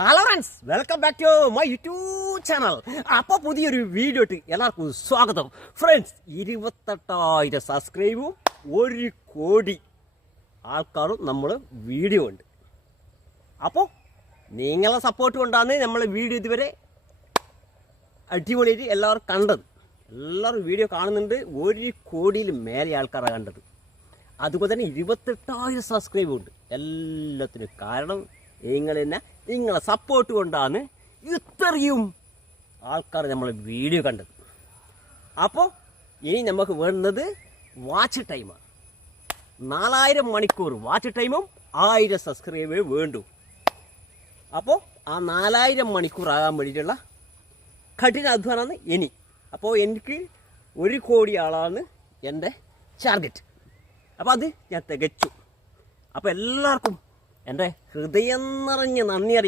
Hello friends, welcome back to my YouTube channel. അപ്പോൾ പുതിയൊരു video ഇട്ട് എല്ലാവർക്കും സ്വാഗതം. ഫ്രണ്ട്സ്, 28,000 സബ്സ്ക്രൈബും 1 കോടി ആൾക്കാരും നമ്മൾ വീഡിയോ ഉണ്ട്. അപ്പോൾ നിങ്ങളെ സപ്പോർട്ട് കൊണ്ടാണ് നമ്മൾ വീഡിയോ ഇതുവരെ അടിപൊളിയായിട്ട് എല്ലാവരും കണ്ടത്. എല്ലാവരും വീഡിയോ കാണുന്നുണ്ട്. 1 കോടിയിൽ മേലെ ആൾക്കാരാണ് കണ്ടത്. അതുപോലെ തന്നെ 28,000 സബ്സ്ക്രൈബ് ഉണ്ട്. എല്ലാത്തിനും കാരണം നിങ്ങളെ സപ്പോർട്ട് കൊണ്ടാണ് ഇത്രയും ആൾക്കാർ നമ്മളെ വീഡിയോ കണ്ടത്. അപ്പോൾ ഇനി നമുക്ക് വേണ്ടത് വാച്ച് ടൈമാണ്. 4000 മണിക്കൂർ വാച്ച് ടൈമും 1000 സബ്സ്ക്രൈബേ വേണ്ടു. അപ്പോൾ ആ 4000 മണിക്കൂർ ആകാൻ വേണ്ടിയിട്ടുള്ള കഠിനാധ്വാനമാണ് ഇനി. അപ്പോൾ എനിക്ക് 1 കോടി ആളാണ് എൻ്റെ ടാർഗറ്റ്. അപ്പോൾ അത് ഞാൻ തികച്ചു. അപ്പോൾ എല്ലാവർക്കും എൻ്റെ ഹൃദയം നിറഞ്ഞ നന്ദി അറിയിക്കും.